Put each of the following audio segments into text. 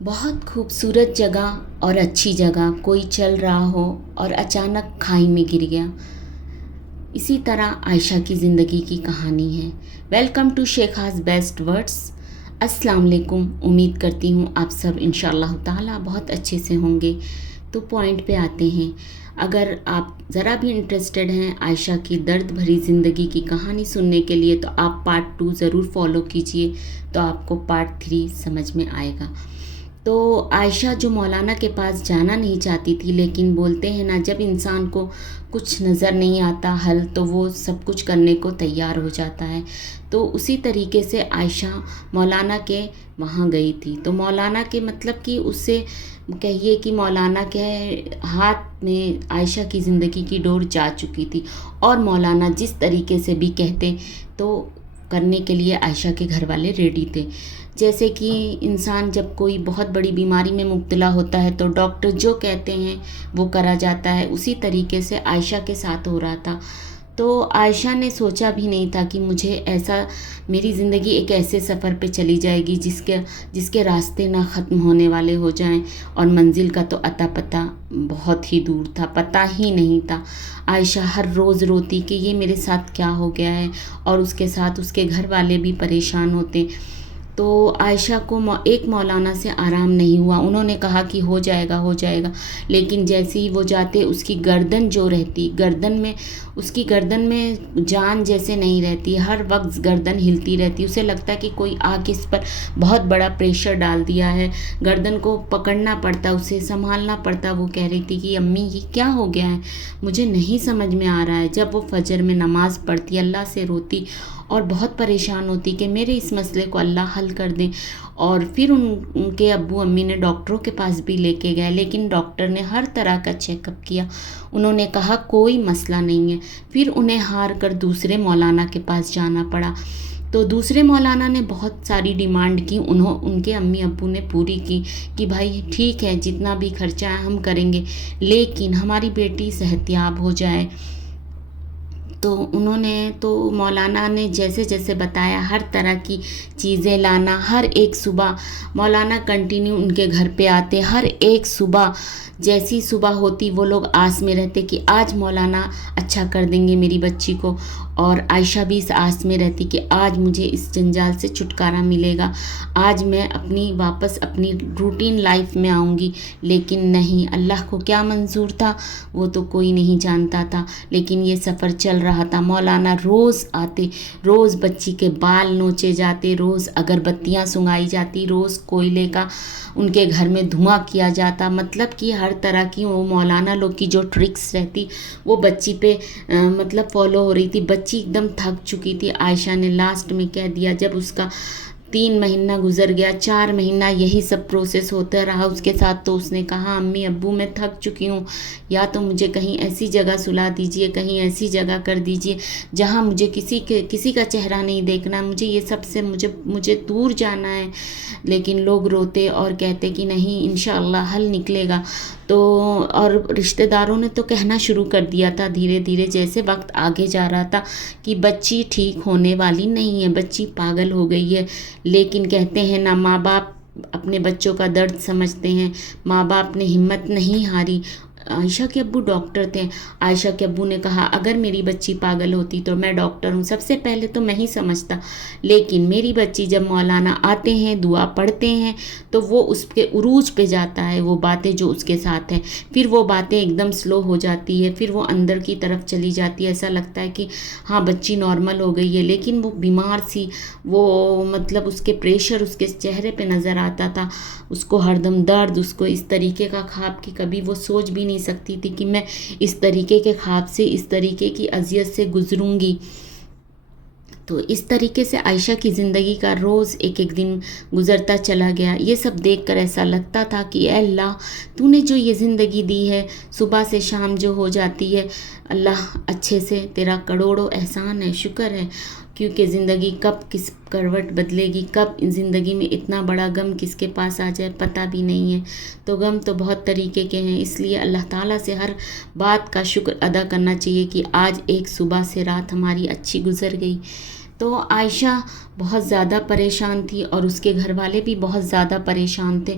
बहुत खूबसूरत जगह और अच्छी जगह कोई चल रहा हो और अचानक खाई में गिर गया। इसी तरह आयशा की ज़िंदगी की कहानी है। वेलकम टू शेखास बेस्ट वर्ड्स। अस्सलाम वालेकुम। उम्मीद करती हूँ आप सब इंशाअल्लाह ताला बहुत अच्छे से होंगे। तो पॉइंट पे आते हैं। अगर आप ज़रा भी इंटरेस्टेड हैं आयशा की दर्द भरी ज़िंदगी की कहानी सुनने के लिए तो आप पार्ट 2 ज़रूर फॉलो कीजिए, तो आपको पार्ट 3 समझ में आएगा। तो आयशा जो मौलाना के पास जाना नहीं चाहती थी, लेकिन बोलते हैं ना, जब इंसान को कुछ नज़र नहीं आता हल तो वो सब कुछ करने को तैयार हो जाता है। तो उसी तरीके से आयशा मौलाना के वहाँ गई थी। तो मौलाना के मतलब कि उससे कहिए कि मौलाना के हाथ में आयशा की ज़िंदगी की डोर जा चुकी थी, और मौलाना जिस तरीके से भी कहते तो करने के लिए आयशा के घर वाले रेडी थे। जैसे कि इंसान जब कोई बहुत बड़ी बीमारी में मुब्तला होता है तो डॉक्टर जो कहते हैं वो करा जाता है, उसी तरीके से आयशा के साथ हो रहा था। तो आयशा ने सोचा भी नहीं था कि मुझे ऐसा, मेरी ज़िंदगी एक ऐसे सफ़र पे चली जाएगी जिसके रास्ते ना ख़त्म होने वाले हो जाएं, और मंजिल का तो अता पता बहुत ही दूर था, पता ही नहीं था। आयशा हर रोज़ रोती कि ये मेरे साथ क्या हो गया है, और उसके साथ उसके घर वाले भी परेशान होते। तो आयशा को एक मौलाना से आराम नहीं हुआ। उन्होंने कहा कि हो जाएगा हो जाएगा, लेकिन जैसे ही वो जाते उसकी गर्दन जो रहती, उसकी गर्दन में जान जैसे नहीं रहती, हर वक्त गर्दन हिलती रहती। उसे लगता है कि कोई आके इस पर बहुत बड़ा प्रेशर डाल दिया है, गर्दन को पकड़ना पड़ता, उसे संभालना पड़ता। वो कह रही थी कि अम्मी ये क्या हो गया है, मुझे नहीं समझ में आ रहा है। जब वो फजर में नमाज़ पढ़ती, अल्लाह से रोती और बहुत परेशान होती कि मेरे इस मसले को अल्लाह हल कर दे। और फिर उनके अब्बू अम्मी ने डॉक्टरों के पास भी लेके गए, लेकिन डॉक्टर ने हर तरह का चेकअप किया। उन्होंने कहा कोई मसला नहीं है। फिर उन्हें हार कर दूसरे मौलाना के पास जाना पड़ा। तो दूसरे मौलाना ने बहुत सारी डिमांड की, उनके अम्मी अब्बू ने पूरी की कि भाई ठीक है, जितना भी खर्चा है हम करेंगे, लेकिन हमारी बेटी सेहतयाब हो जाए। तो मौलाना ने जैसे जैसे बताया, हर तरह की चीज़ें लाना। हर एक सुबह मौलाना कंटिन्यू उनके घर पे आते। हर एक सुबह जैसी सुबह होती वो लोग आस में रहते कि आज मौलाना अच्छा कर देंगे मेरी बच्ची को, और आयशा भी इस आस में रहती कि आज मुझे इस जंजाल से छुटकारा मिलेगा, आज मैं वापस अपनी रूटीन लाइफ में आऊँगी। लेकिन नहीं, अल्लाह को क्या मंजूर था वो तो कोई नहीं जानता था। लेकिन ये सफ़र चल रहा था। मौलाना रोज़ आते, रोज़ बच्ची के बाल नोचे जाते, रोज़ अगरबत्तियाँ सुंघाई जाती, रोज़ कोयले का उनके घर में धुआं किया जाता। मतलब कि हर तरह की वो मौलाना लोग की जो ट्रिक्स रहती वो बच्ची पे मतलब फॉलो हो रही थी। बच्ची एकदम थक चुकी थी। आयशा ने लास्ट में कह दिया, जब उसका 3 महीना गुजर गया, 4 महीना यही सब प्रोसेस होता रहा उसके साथ, तो उसने कहा अम्मी अब्बू मैं थक चुकी हूँ, या तो मुझे कहीं ऐसी जगह सुला दीजिए, कहीं ऐसी जगह कर दीजिए जहाँ मुझे किसी का चेहरा नहीं देखना, मुझे ये सब से मुझे दूर जाना है। लेकिन लोग रोते और कहते कि नहीं, इंशाअल्लाह हल निकलेगा। तो और रिश्तेदारों ने तो कहना शुरू कर दिया था धीरे धीरे, जैसे वक्त आगे जा रहा था, कि बच्ची ठीक होने वाली नहीं है, बच्ची पागल हो गई है। लेकिन कहते हैं ना, माँ बाप अपने बच्चों का दर्द समझते हैं। माँ बाप ने हिम्मत नहीं हारी। आयशा के अब्बू डॉक्टर थे। आयशा के अब्बू ने कहा अगर मेरी बच्ची पागल होती तो मैं डॉक्टर हूँ, सबसे पहले तो मैं ही समझता, लेकिन मेरी बच्ची जब मौलाना आते हैं, दुआ पढ़ते हैं, तो वो उसके उरूज पे जाता है, वो बातें जो उसके साथ है, फिर वो बातें एकदम स्लो हो जाती है, फिर वो अंदर की तरफ चली जाती है। ऐसा लगता है कि हाँ बच्ची नॉर्मल हो गई है, लेकिन वो बीमार सी, वो मतलब उसके प्रेशर उसके चेहरे पे नज़र आता था, उसको हरदम दर्द, उसको इस तरीके का ख्वाब कि कभी वो सोच भी नहीं सकती थी कि मैं इस तरीके के ख्वाब से, इस तरीके की अजियत से गुजरूंगी। तो इस तरीके से आयशा की ज़िंदगी का रोज़ एक एक दिन गुज़रता चला गया। ये सब देखकर ऐसा लगता था कि ए अल्लाह, तूने जो ये ज़िंदगी दी है, सुबह से शाम जो हो जाती है, अल्लाह अच्छे से, तेरा करोड़ों एहसान है, शुक्र है। क्योंकि ज़िंदगी कब किस करवट बदलेगी, कब ज़िंदगी में इतना बड़ा गम किसके पास आ जाए पता भी नहीं है। तो गम तो बहुत तरीके के हैं, इसलिए अल्लाह ताला से हर बात का शुक्र अदा करना चाहिए कि आज एक सुबह से रात हमारी अच्छी गुजर गई। تو عائشہ بہت زیادہ پریشان تھی اور اس کے گھر والے بھی بہت زیادہ پریشان تھے.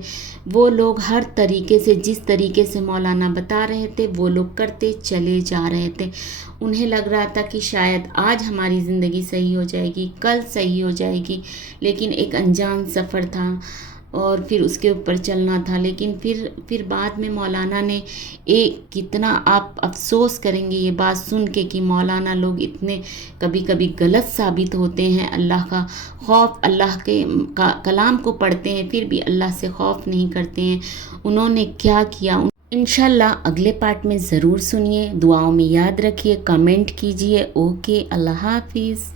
وہ لوگ ہر طریقے سے، جس طریقے سے مولانا بتا رہے تھے وہ لوگ کرتے چلے جا رہے تھے. انہیں لگ رہا تھا کہ شاید آج ہماری زندگی صحیح ہو جائے گی، کل صحیح ہو جائے گی، لیکن ایک انجان سفر تھا اور پھر اس کے اوپر چلنا تھا. لیکن پھر بعد میں مولانا نے کتنا آپ افسوس کریں گے یہ بات سن کے کہ مولانا لوگ اتنے کبھی کبھی غلط ثابت ہوتے ہیں. اللہ کا خوف، اللہ کے کلام کو پڑھتے ہیں پھر بھی اللہ سے خوف نہیں کرتے ہیں. انہوں نے کیا کیا انشاءاللہ اگلے پارٹ میں ضرور سنیے. دعاؤں میں یاد رکھیے، کمنٹ کیجئے. اوکے، اللہ حافظ.